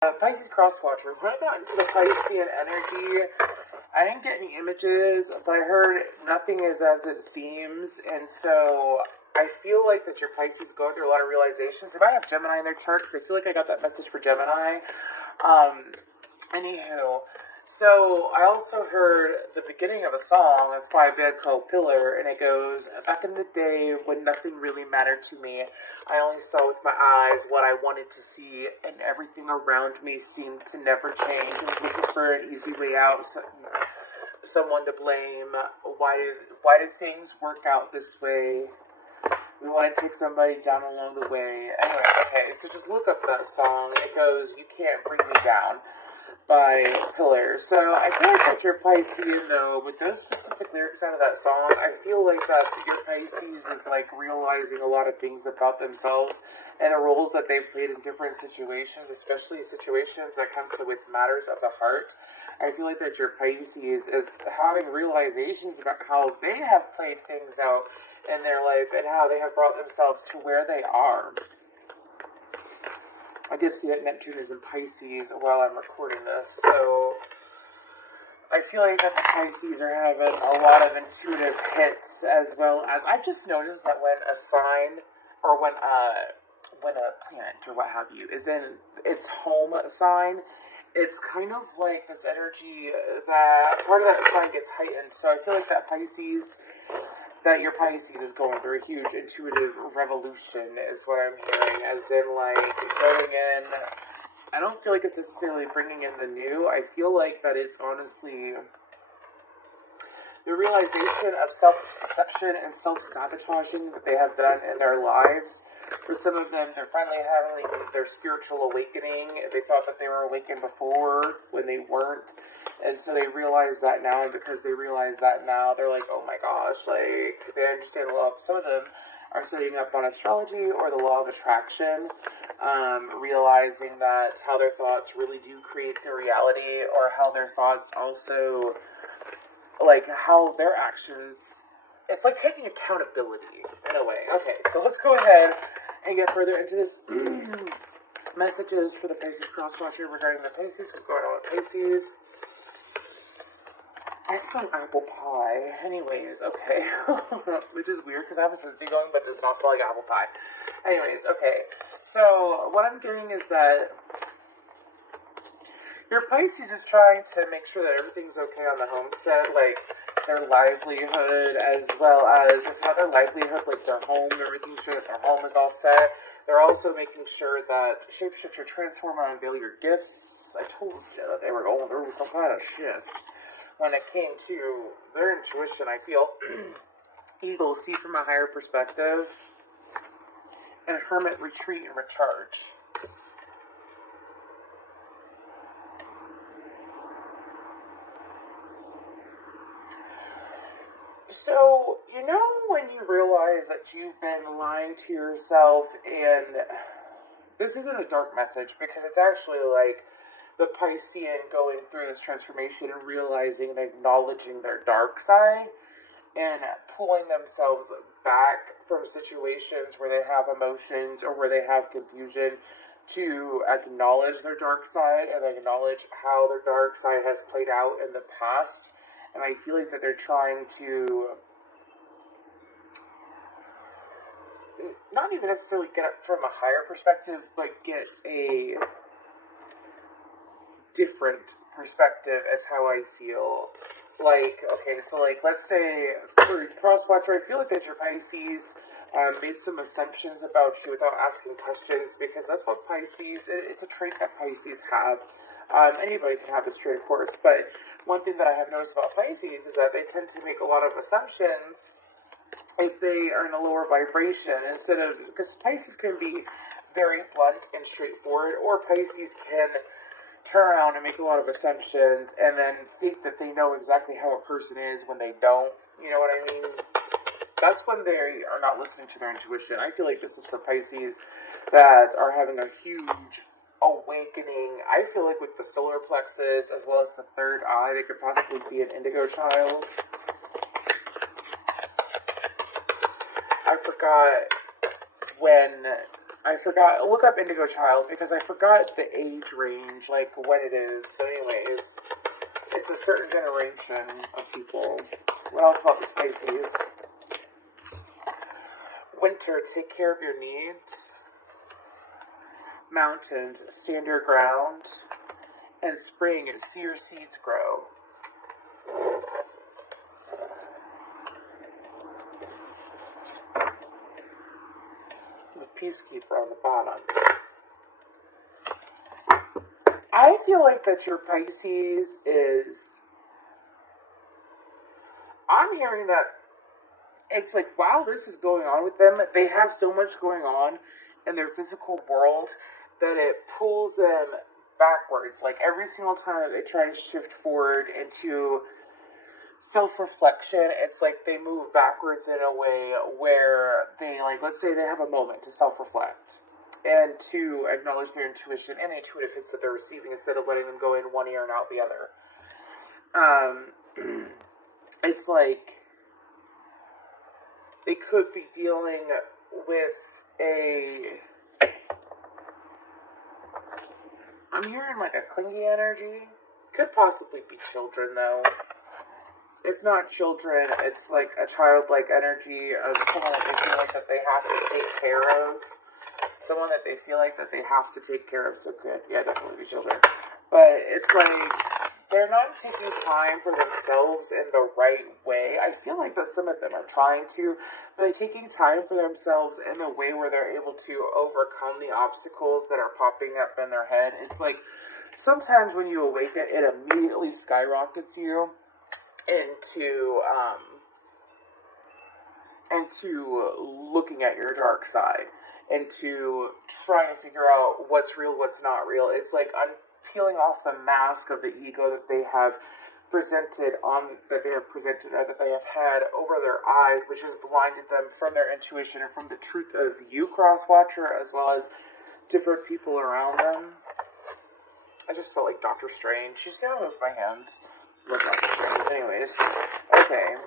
Pisces Crosswatcher. When I got into the Piscean energy, I didn't get any images, but I heard nothing is as it seems, and so I feel like that your Pisces going through a lot of realizations. They might have Gemini in their charts. So I feel like I got that message for Gemini. Anywho, so I also heard the beginning of a song. It's by a band called Pillar, and it goes, "Back in the day when nothing really mattered to me, I only saw with my eyes what I wanted to see, and everything around me seemed to never change. I was looking for an easy way out, someone to blame. Why did things work out this way? We want to take somebody down along the way." Anyway, okay, so just look up that song. It goes, "You Can't Bring Me Down" by Pillar. So I feel like that you're Piscean though, with those specific lyrics out of that song, I feel like that your Pisces is like realizing a lot of things about themselves and the roles that they've played in different situations, especially situations that come to with matters of the heart. I feel like that your Pisces is having realizations about how they have played things out in their life and how they have brought themselves to where they are. I did see that Neptune is in Pisces while I'm recording this, so I feel like that the Pisces are having a lot of intuitive hits, as well as I've just noticed that when a sign or when a planet or what have you is in its home sign, it's kind of like this energy that part of that sign gets heightened. So I feel like that your Pisces is going through a huge intuitive revolution is what I'm hearing, as in like going in. I don't feel like it's necessarily bringing in the new. I feel like that it's honestly the realization of self-deception and self-sabotaging that they have done in their lives. For some of them, they're finally having their spiritual awakening. They thought that they were awakened before when they weren't. And so they realize that now, and because they realize that now, they're like, oh my gosh, like, they understand a lot. Some of them are studying up on astrology or the law of attraction, realizing that how their thoughts really do create their reality, or how their thoughts also, like, how their actions, it's like taking accountability, in a way. Okay, so let's go ahead and get further into this. Messages for the Pisces Crosswatcher regarding the Pisces. What's going on with Pisces? I smell apple pie. Anyways, okay. Which is weird because I have a Scentsy going, but it does not smell like apple pie. Anyways, okay. So, what I'm getting is that your Pisces is trying to make sure that everything's okay on the homestead, like their livelihood, as well as, if not their livelihood, like their home. They're making sure that their home is all set. They're also making sure that shapeshifter, transform, and unveil your gifts. I told you that they were going through some kind of shift. When it came to their intuition, I feel eagles see from a higher perspective, and hermit retreat and recharge. So, you know when you realize that you've been lying to yourself, and this isn't a dark message because it's actually like the Piscean going through this transformation and realizing and acknowledging their dark side and pulling themselves back from situations where they have emotions or where they have confusion to acknowledge their dark side and acknowledge how their dark side has played out in the past. And I feel like that they're trying to not even necessarily get it from a higher perspective, but get a different perspective as how I feel. Like, okay, so like, let's say for Crosswatcher, I feel like that your Pisces made some assumptions about you without asking questions, because that's what Pisces, it's a trait that Pisces have. Anybody can have this trait, of course, but one thing that I have noticed about Pisces is that they tend to make a lot of assumptions if they are in a lower vibration, instead of, because Pisces can be very blunt and straightforward, or Pisces can turn around and make a lot of assumptions and then think that they know exactly how a person is when they don't. You know what I mean? That's when they are not listening to their intuition. I feel like this is for Pisces that are having a huge awakening. I feel like with the solar plexus as well as the third eye, they could possibly be an indigo child. I forgot when I forgot. Look up Indigo Child because I forgot the age range, like when it is. But anyways, it's a certain generation of people. What else about this Pisces? Winter, take care of your needs. Mountains, stand your ground. And spring, see your seeds grow. The Peacekeeper on the bottom. I feel like that your Pisces is... I'm hearing that it's like, while this is going on with them, they have so much going on in their physical world that it pulls them backwards. Like every single time that they try to shift forward into self-reflection, it's like they move backwards in a way where they, like, let's say they have a moment to self-reflect and to acknowledge their intuition and the intuitive hits that they're receiving instead of letting them go in one ear and out the other. It's like they could be dealing with I'm hearing like a clingy energy. Could possibly be children though. If not children, it's like a childlike energy of someone that they feel like that they have to take care of. Someone that they feel like that they have to take care of. So good. Yeah, definitely be children. But it's like they're not taking time for themselves in the right way. I feel like that some of them are trying to, but taking time for themselves in a way where they're able to overcome the obstacles that are popping up in their head. It's like sometimes when you awaken, it immediately skyrockets you into looking at your dark side, into trying to figure out what's real, what's not real. It's like peeling off the mask of the ego that they have presented or that they have had over their eyes, which has blinded them from their intuition and from the truth of you, Crosswatcher, as well as different people around them. I just felt like Dr. Strange. She's gonna move my hands. Love Dr. Strange. Anyways, okay.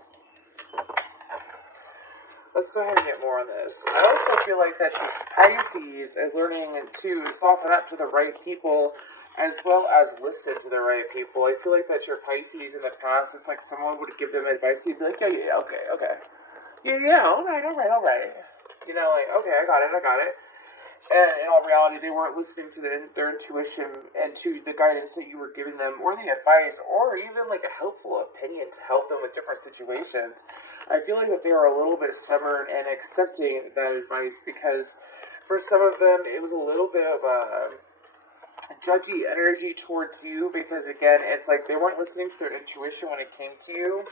Let's go ahead and get more on this. I also feel like that Pisces is learning to soften up to the right people as well as listen to the right people. I feel like that your Pisces in the past, it's like someone would give them advice, and you'd be like, yeah, okay. Yeah, all right. You know, like, okay, I got it. And in all reality, they weren't listening to their intuition and to the guidance that you were giving them, or the advice, or even like a helpful opinion to help them with different situations. I feel like that they are a little bit stubborn in accepting that advice because for some of them, it was a little bit of a judgy energy towards you because, again, it's like they weren't listening to their intuition when it came to you.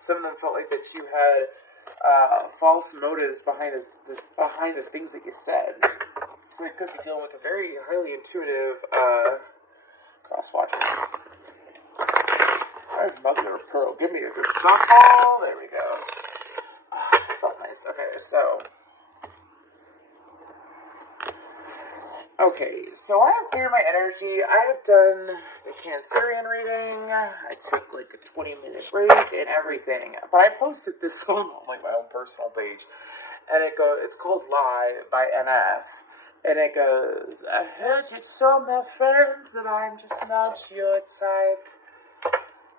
Some of them felt like that you had false motives behind the things that you said. So they could be dealing with a very highly intuitive Crosswatcher. Alright, mother of pearl. Give me a good softball. There we go. Felt nice. Okay, so I have cleared my energy. I have done the Cancerian reading. I took like a 20-minute break and everything. But I posted this on like my own personal page. And it's called Lie by NF. And it goes, I heard you told my friends that I'm just not your type.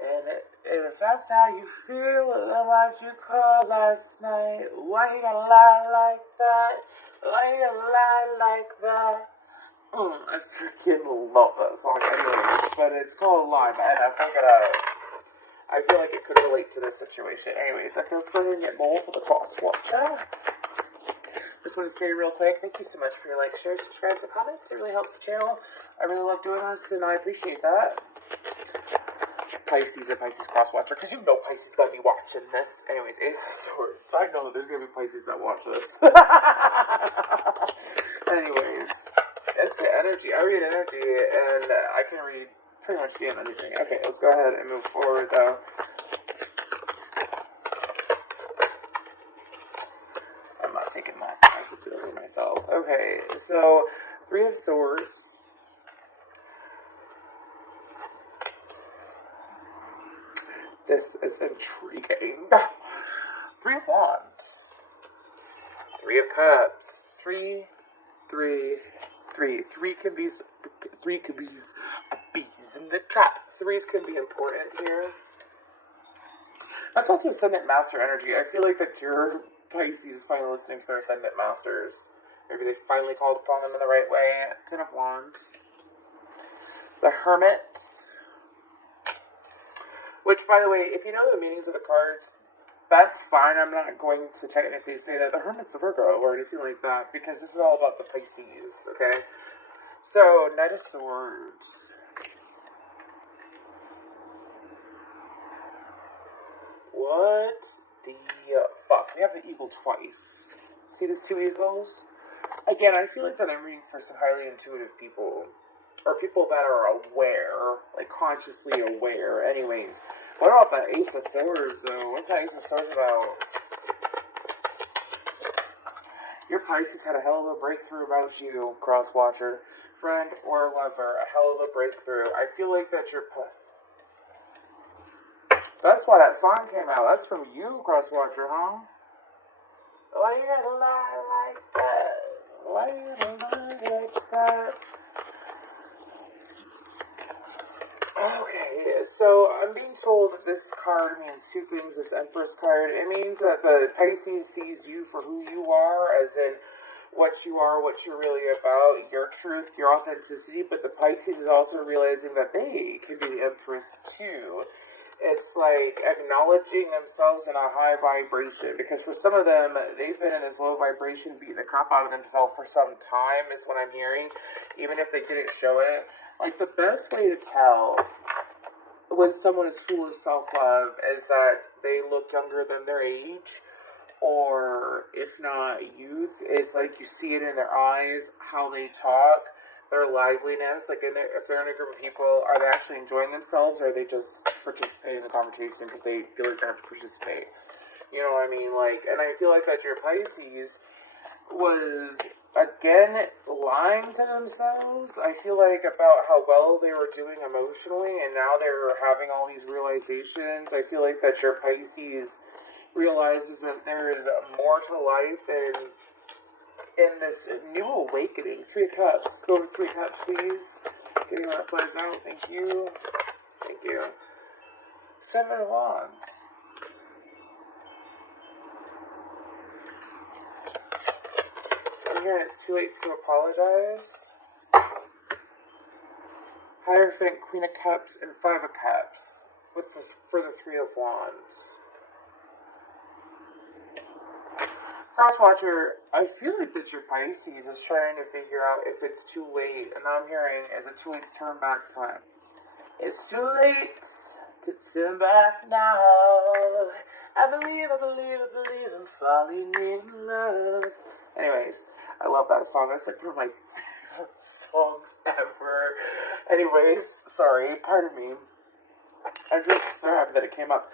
And if that's how you feel, then why'd you call last night? Why you gotta lie like that? Why you gotta lie like that? I freaking love that song anyways, but it's called Lie, and I feel like it could relate to this situation. Anyways, okay, let's go ahead and get more for the Crosswatcher. Just want to say real quick, thank you so much for your like, share, subscribe, and comments. It really helps the channel. I really love doing this, and I appreciate that. Pisces and Pisces Crosswatcher, because you know Pisces is going to be watching this. Anyways, Ace of Swords. I know that there's going to be Pisces that watch this. Anyways, it's the energy. I read energy, and I can read pretty much damn anything. Okay, let's go ahead and move forward, though. I'm not taking that. I should do it myself. Okay, so Three of Swords. This is intriguing. Three of Wands. Three of Cups. 3, Three. Three can be a bees in the trap. Threes can be important here. That's also Ascendant Master energy. I feel like that your Pisces is finally listening to their Ascendant Masters. Maybe they finally called upon them in the right way. Ten of Wands. The Hermit. Which, by the way, if you know the meanings of the cards, that's fine. I'm not going to technically say that the Hermit's a Virgo or anything like that, because this is all about the Pisces, okay? So, Knight of Swords. What the fuck? We have the eagle twice. See these two eagles? Again, I feel like that I'm reading for some highly intuitive people. Or people that are aware. Like, consciously aware. Anyways. What about the Ace of Swords, though? What's that Ace of Swords about? Your Pisces had a hell of a breakthrough about you, Crosswatcher. Friend or lover. A hell of a breakthrough. I feel like that your... That's why that song came out. That's from you, Crosswatcher, huh? Why you gotta lie like that? Why you gotta lie like that? Okay, so I'm being told that this card means two things, this Empress card. It means that the Pisces sees you for who you are, as in what you are, what you're really about, your truth, your authenticity, but the Pisces is also realizing that they can be the Empress too. It's like acknowledging themselves in a high vibration, because for some of them, they've been in this low vibration, beating the crap out of themselves for some time, is what I'm hearing, even if they didn't show it. Like, the best way to tell when someone is full of self-love is that they look younger than their age, or if not youth, it's like you see it in their eyes, how they talk, their liveliness, like if they're in a group of people, are they actually enjoying themselves, or are they just participating in the conversation because they feel like they have to participate? You know what I mean? Like, and I feel like that your Pisces was, again, lying to themselves. I feel like about how well they were doing emotionally, and now they're having all these realizations. I feel like that your Pisces realizes that there is more to life than in this new awakening. 3 of Cups. Go to 3 Cups, please. Getting that flies out. Thank you. Thank you. 7 of Wands. I'm hearing it's too late to apologize. Hierophant, Queen of Cups, and 5 of Cups for the 3 of Wands. Crosswatcher, I feel like that your Pisces is trying to figure out if it's too late, and I'm hearing, is it too late to turn back time? It's too late to turn back now. I believe I'm falling in love. Anyways, I love that song. That's like one of my favorite songs ever. Anyways, sorry, pardon me. I'm just so happy that it came up.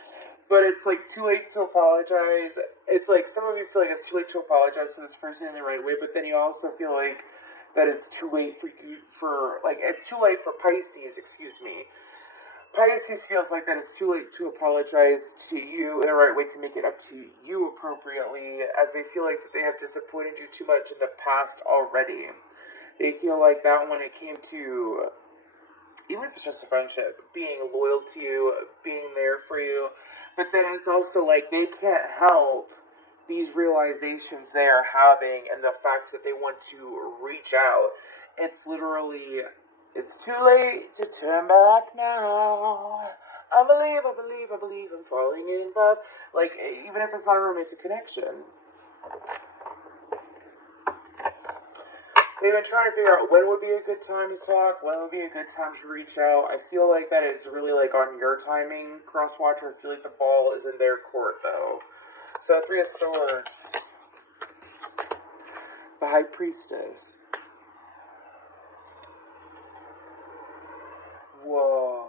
But it's like too late to apologize. It's like some of you feel like it's too late to apologize to this person in the right way, but then you also feel like that it's too late for you, it's too late for Pisces, excuse me. Pisces feels like that it's too late to apologize to you in the right way, to make it up to you appropriately, as they feel like that they have disappointed you too much in the past already. They feel like that when it came to, even if it's just a friendship, being loyal to you, being there for you, but then it's also like they can't help these realizations they are having and the fact that they want to reach out. It's literally, it's too late to turn back now. I believe I'm falling in love. Like, even if it's not a romantic connection. They've been trying to figure out when would be a good time to talk, when would be a good time to reach out. I feel like that it's really like on your timing, Crosswatcher. I feel like the ball is in their court, though. So, 3 of Swords. The High Priestess. Whoa.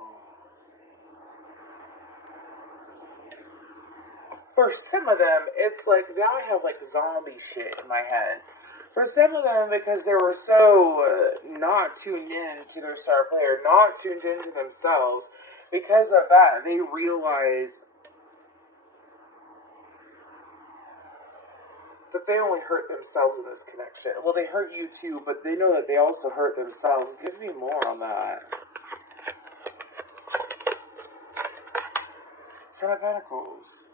For some of them, it's like, now I have like zombie shit in my head. For some of them, because they were so not tuned in to their star player, not tuned into themselves, because of that, they realize that they only hurt themselves in this connection. Well, they hurt you too, but they know that they also hurt themselves. Give me more on that. Ten of Pentacles.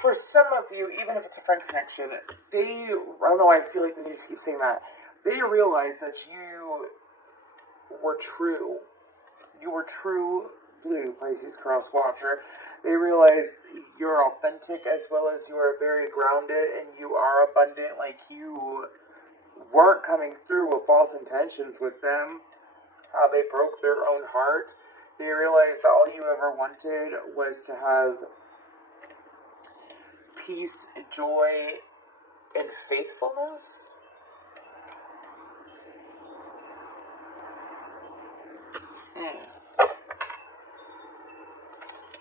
For some of you, even if it's a friend connection, I don't know, I feel like they need to keep saying that. They realize that you were true. You were true blue, Pisces Crosswatcher. They realize you're authentic as well as you are very grounded and you are abundant. Like, you weren't coming through with false intentions with them. How they broke their own heart. They realized that all you ever wanted was to have peace, joy, and faithfulness.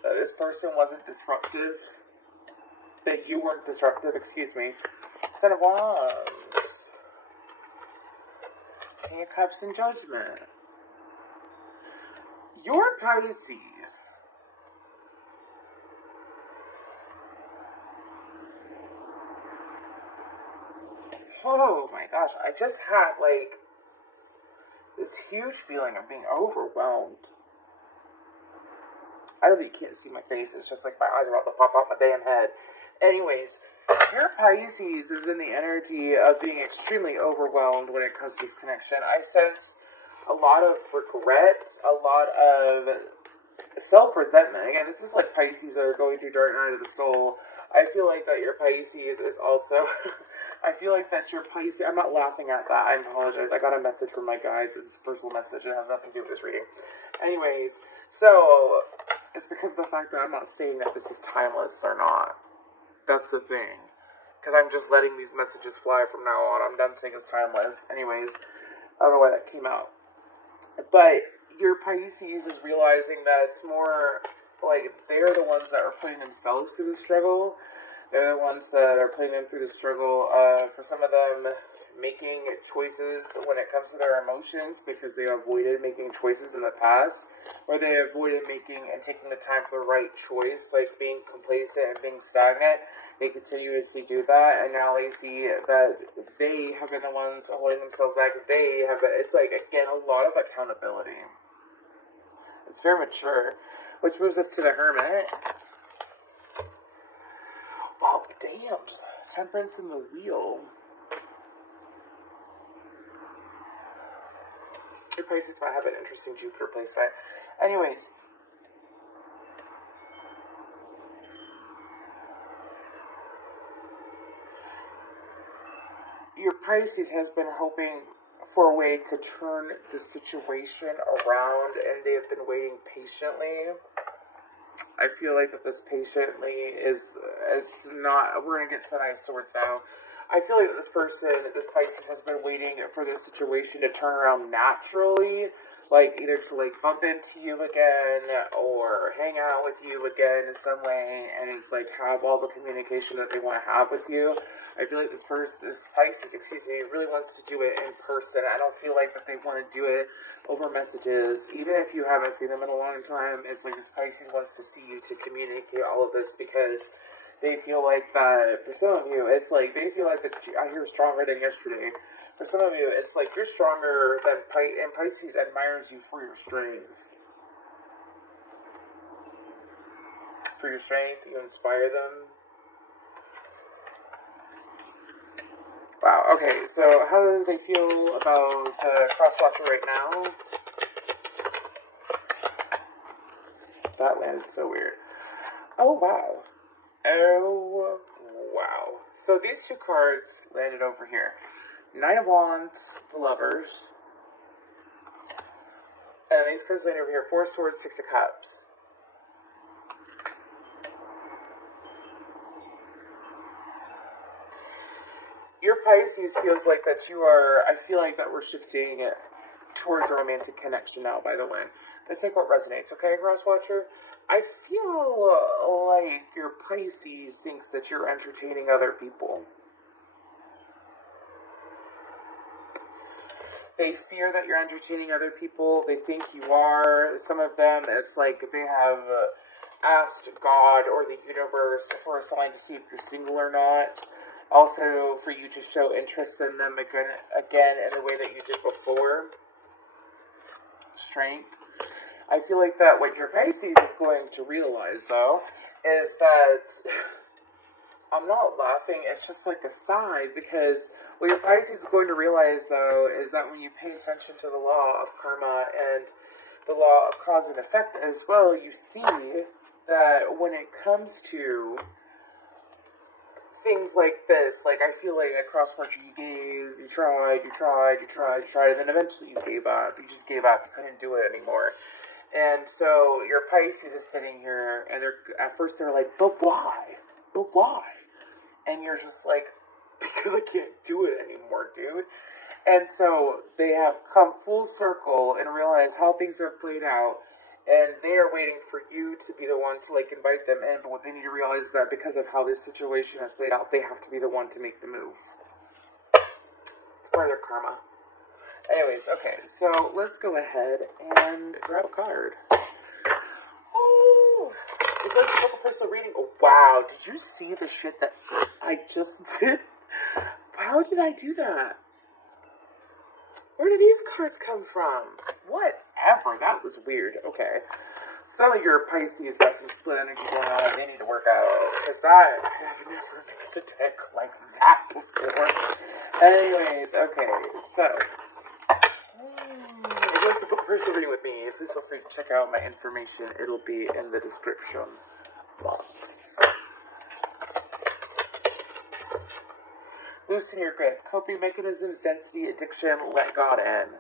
This person wasn't disruptive. That you weren't disruptive, excuse me. Ten of Wands. King of Cups and Judgment. Your Pisces. Oh my gosh, I just had like this huge feeling of being overwhelmed. I don't think you can't see my face, it's just like my eyes are about to pop out my damn head. Anyways, your Pisces is in the energy of being extremely overwhelmed when it comes to this connection. I sense a lot of regret, a lot of self-resentment. Again, this is like Pisces that are going through dark night of the soul. I feel like that your Pisces is also... I feel like that your Pisces... I'm not laughing at that. I apologize. I got a message from my guides. It's a personal message. It has nothing to do with this reading. Anyways, so... it's because of the fact that I'm not saying that this is timeless or not. That's the thing. Because I'm just letting these messages fly from now on. I'm done saying it's timeless. Anyways, I don't know why that came out. But your Pisces is realizing that it's more like they're the ones that are putting themselves through the struggle. They're the ones that are putting them through the struggle. For some of them, making choices when it comes to their emotions because they avoided making choices in the past, or they avoided making and taking the time for the right choice, like being complacent and being stagnant. They continuously do that, and now they see that they have been the ones holding themselves back. It's like, again, a lot of accountability. It's very mature, which moves us to the Hermit. Wow, damn, Temperance in the Wheel. Your Pisces might have an interesting Jupiter placement. Anyways. Your Pisces has been hoping for a way to turn the situation around, and they have been waiting patiently. I feel like that this patiently is, it's not, we're going to get to the Nine of Swords now. I feel like this Pisces has been waiting for this situation to turn around naturally, like either to like bump into you again or hang out with you again in some way, and it's like have all the communication that they want to have with you. I feel like this Pisces, really wants to do it in person. I don't feel like that they want to do it over messages. Even if you haven't seen them in a long time, it's like this Pisces wants to see you to communicate all of this because they feel like that, for some of you, it's like, they feel like that you're stronger than yesterday. For some of you, it's like you're stronger than and Pisces admires you for your strength. For your strength, you inspire them. Wow, okay, so how do they feel about the Crosswatcher right now? That landed so weird. Oh, wow. Oh, wow. So these two cards landed over here. Nine of Wands, the Lovers. And these cards landed over here. Four of Swords, Six of Cups. Your Pisces feels like that you are, I feel like that we're shifting towards a romantic connection now, by the way. Let's take what resonates, okay, Crosswatcher? I feel like your Pisces thinks that you're entertaining other people. They fear that you're entertaining other people. They think you are. Some of them, it's like they have asked God or the universe for a sign to see if you're single or not. Also, for you to show interest in them again in the way that you did before. Strength. I feel like that what your Pisces is going to realize, though, is that I'm not laughing, it's just like a sigh, because what your Pisces is going to realize, though, is that when you pay attention to the law of karma and the law of cause and effect as well, you see that when it comes to things like this, like I feel like at Crosswatcher you tried, and then eventually you gave up. You just gave up, you couldn't do it anymore. And so your Pisces is sitting here, and at first they're like, but why? But why? And you're just like, because I can't do it anymore, dude. And so they have come full circle and realize how things have played out. And they are waiting for you to be the one to, like, invite them in. But what they need to realize is that because of how this situation has played out, they have to be the one to make the move. It's part of their karma. Anyways, okay. So let's go ahead and grab a card. Oh, it's like a book of personal reading. Oh, wow. Did you see the shit that I just did? How did I do that? Where did these cards come from? Whatever. That was weird. Okay. Some of your Pisces got some split energy going on. They need to work out. Because I have never mixed a deck like that before. Anyways, okay. So, if you'd like to book a personal reading with me, please feel free to check out my information. It'll be in the description box. Loosen your grip. Coping mechanisms, density, addiction, let God in.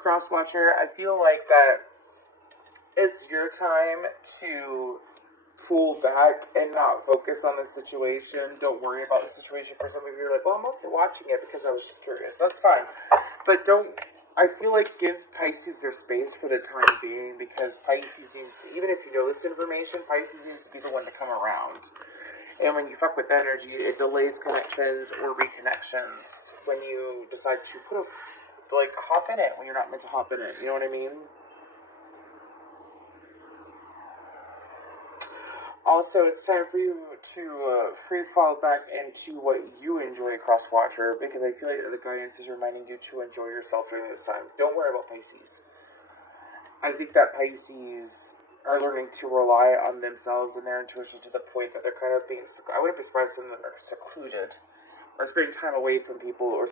Crosswatcher, I feel like that it's your time to pull back and not focus on the situation. Don't worry about the situation. For some of you, you're like, well, I'm okay watching it because I was just curious. That's fine. But I feel like give Pisces their space for the time being, because Pisces needs to, even if you know this information, Pisces needs to be the one to come around. And when you fuck with energy, it delays connections or reconnections when you decide to hop in it when you're not meant to hop in it. You know what I mean? Also, it's time for you to free fall back into what you enjoy, Crosswatcher, because I feel like the guidance is reminding you to enjoy yourself during this time. Don't worry about Pisces. I think that Pisces are learning to rely on themselves and their intuition to the point that they're kind of being, I wouldn't be surprised if they're secluded or spending time away from people or